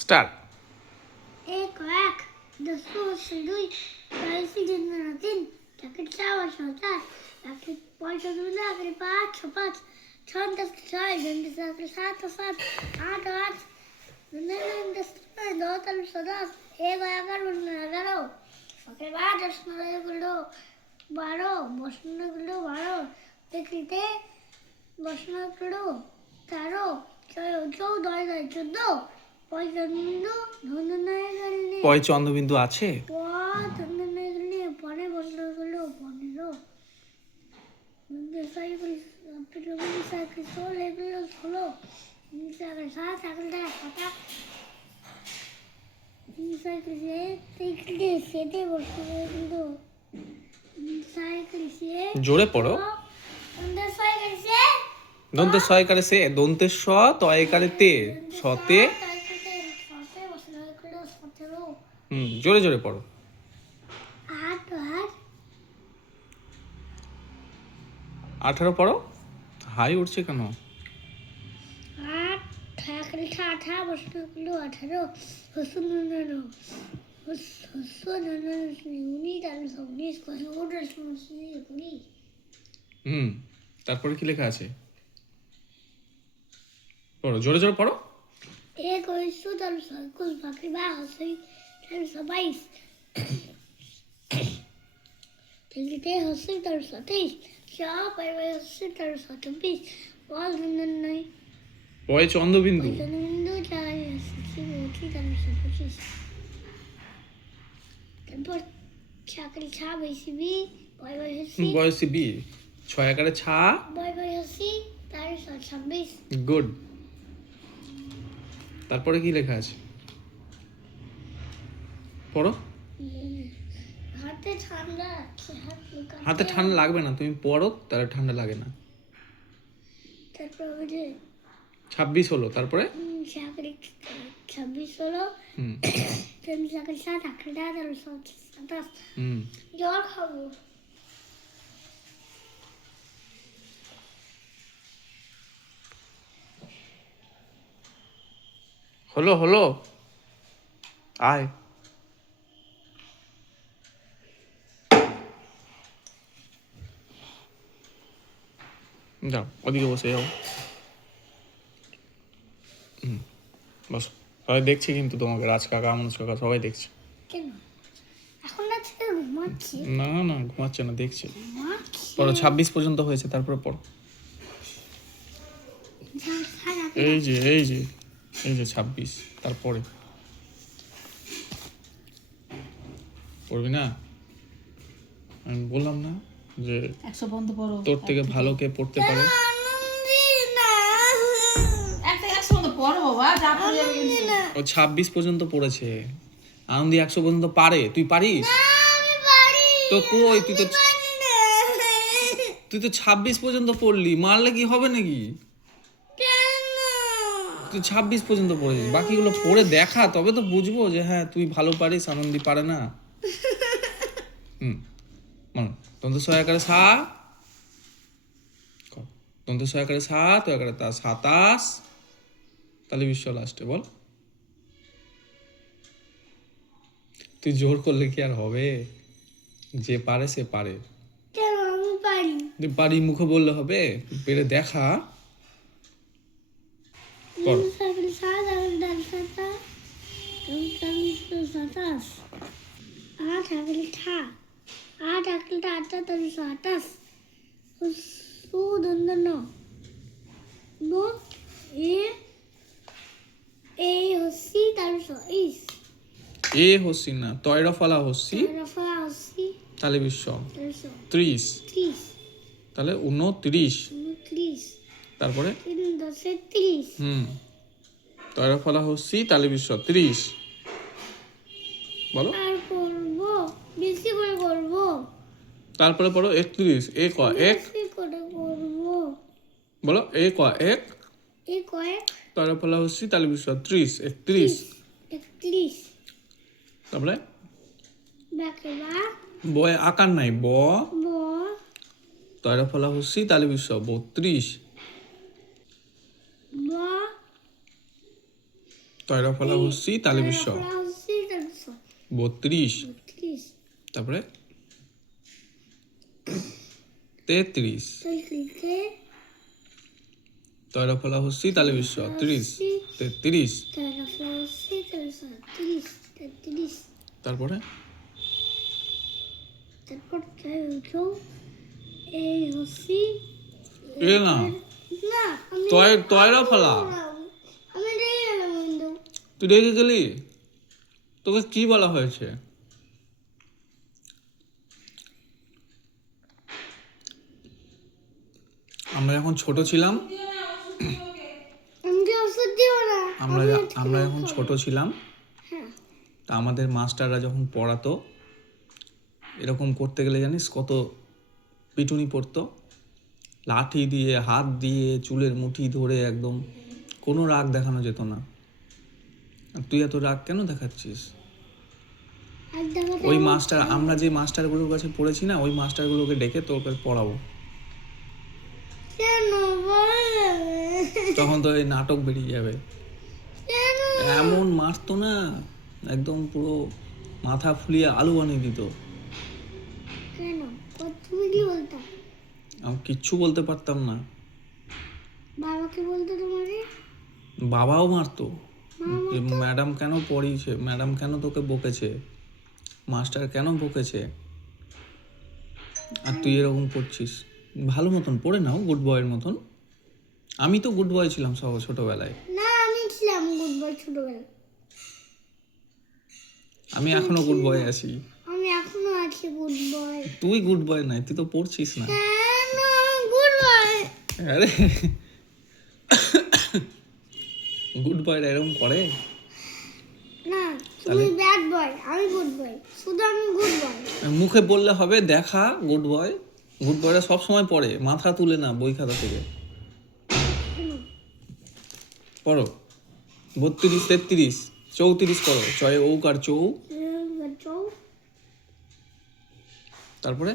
Start. এক এক দশো দুই বাইশে জন্য তিন তাকে চার ছটা তাকে পয়সা দুই তাকে পাঁচ ছ পাঁচ ছয় দশ ছয় তাকে সাত সাত আট আট দশ দশ দশ এক এগারো এগারো ওকে বারো দশ গুলো 12 বসনো গুলো 12 দেখতে বসনো গুলো 13 14 14 পয় চন্দ্রবিন্দু আছে? পরে বসলো গুলো 15 সাইকেল সাইকেল 16 এগুলো 16 সাইকেল 7 সাইকেল সাইকেল সেটে বসলো গুলো সাইকেল সে জোরে পড়ো। দন্তে সয়কারে সে, দন্তে স তয়কারে তে, সতে জোরে জোরে পড়ো। 18 পড়ো। হাই উঠছে কেন? 18 তারপরে কি লেখা আছে পড়ো, জোরে জোরে পড়ো। एक सौ दस कुल बाकी बाहर से बाईस देखते हंसी दस सतीश क्या पर हंसी दस सतीश बॉल नहीं পয় চন্দ্রবিন্দু। चंद्रबिंदु चार हंसी मोटी दस पच्चीस তারপর চাকরি ছা বেশি বি বয় বয় হসি বয়সী বি, 6 একারে ছা, বয় বয় হসি তার 26 গুড। তারপরে কি লেখা আছে পড়ো। হাতে ঠান্ডা হাতে ঠান্ডা লাগবে না, তুমি পড়ো, তাহলে ঠান্ডা লাগে না। তারপর 26 হলো, তারপরে 26 হলো চাকরি 7 আঁকড়া 27 জল খাবো। হলো হলো, আয়। যাও ওদিকে বসে যাও। বস, সবাই দেখছে কিন্তু তোমাকে, রাজ কাকা মনোজ কাকা সবাই দেখছে। কেন এখন আজকে ঘুমাচ্ছি? না না ঘুমাচ্ছে না, দেখছে। পড়ো, 26 পর্যন্ত হয়েছে, তারপরে পড়ো। এই যে এই যে এই যে 26, তারপরে পড়বি না? আমি বললাম না যে 100 পর্যন্ত পড়ো। তোর থেকে ভালো কে পড়তে পারে? ও 26 পর্যন্ত পড়েছে, আনন্দি 100 পর্যন্ত পারে। তুই পারিস? তো কই, তুই তো 26 পর্যন্ত পড়লি, মারলে কি হবে নাকি? তুই 26 পর্যন্ত পড়েছিস, বাকিগুলো পড়ে দেখা, তবে তো বুঝবো যে হ্যাঁ তুই ভালো পারিস, আনন্দি পারে না। দন্ত সহায়কারে সা, দন্ত সহায়কারে সা, তো একারে তা 27, তাহলে বিশ্ব লাস্টে বল। তুই জোর করলে কি আর হবে? যে পারে সে পারে। তুই পারি মুখে বললে হবে? পেরে দেখা। পড়। এ হসি না, তয়রা ফলা হসি, তাহলে বিশ্ব 30, তাহলে 29, তারপরে তয়রা ফলা হসি, তাহলে বিশ্ব 30, বলো। তারপরে পড়ো 31, এ ক এক, বলো এ ক এক, তয়রা ফলা হসি, তাহলে বিশ্ব 30, 31, তারপরে বয় আকার নাই, ব, তয়রা ফলা হসি, তাহলে বিশ্ব 32, তয়রা ফলা হস্যি তালে বিশ্ব ফলা হস্যি তালে বিশ্ব 32 32 তারপরে 33 33 তয়রা ফলা হস্যি তালে বিশ্ব 30 33 তয়রা ফলা হস্যি তালে বিশ্ব 33 তারপরে তারপর এই হস্যি এ না না আমি তয়রা ফলা আমি রেগে গেলাম বন্ধু তুই রেগে গেলি তোকে কি বলা হয়েছে আমরা যখন ছোট ছিলাম আমি কি ওষুধ দিব না আমরা যখন ছোট ছিলাম হ্যাঁ তা আমাদের মাস্টাররা যখন পড়াতো এরকম করতে গেলে জানিস কত পিটুনি পড়তো লাঠি দিয়ে হাত দিয়ে চুলের মুঠি ধরে একদম কোনো রাগ দেখানো যেত না আর তুই এত রাগ কেন দেখাচ্ছিস আর দেখো ওই মাস্টার আমরা যে মাস্টারগুলোর কাছে পড়েছি না ওই মাস্টারগুলোকে ডেকে তোর কাছে পড়াবো কেন তখন তো এই নাটক বেরিয়ে যাবে কেন এমন মারতো না একদম পুরো মাথা ফুলিয়ে আলু বানিয়ে দিত কেন তুমি কি বলতা আমি কিচ্ছু বলতে পারতাম না বাবাকে বলতো তোমাকে বাবাও মারতো যে ম্যাডাম কেন পড়িয়েছে ম্যাডাম কেন তোকে বকেছে মাস্টার কেন বকেছে আর তুই এরকম করছিস ভালো মতন পড়ে নাও গুড বয়ের মতন আমি তো গুড বয় ছিলাম সব ছোটবেলায় না আমি ছিলাম গুড বয় ছোটবেলা আমি এখনো গুড বয় আছি আমি এখনো আছি গুড বয় তুই গুড বয় নাই তুই তো পড়ছিস না কেন গুড বয় আরে গুড বয়রা এরকম করে না তুমি ব্যাড বয় আমি গুড বয় শুধু আমি গুড বয় মুখে বললে হবে দেখা গুড বয়রা সব সময় পড়ে মাথা তুলে না বই খাতা থেকে পড়ো 32 33 34 করো চয়ে ঔকার চৌ তারপরে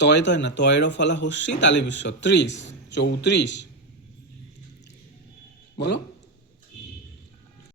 তয় না তয়েরও ফলা হস্যি তালে বিশ্ব 30 34 বলো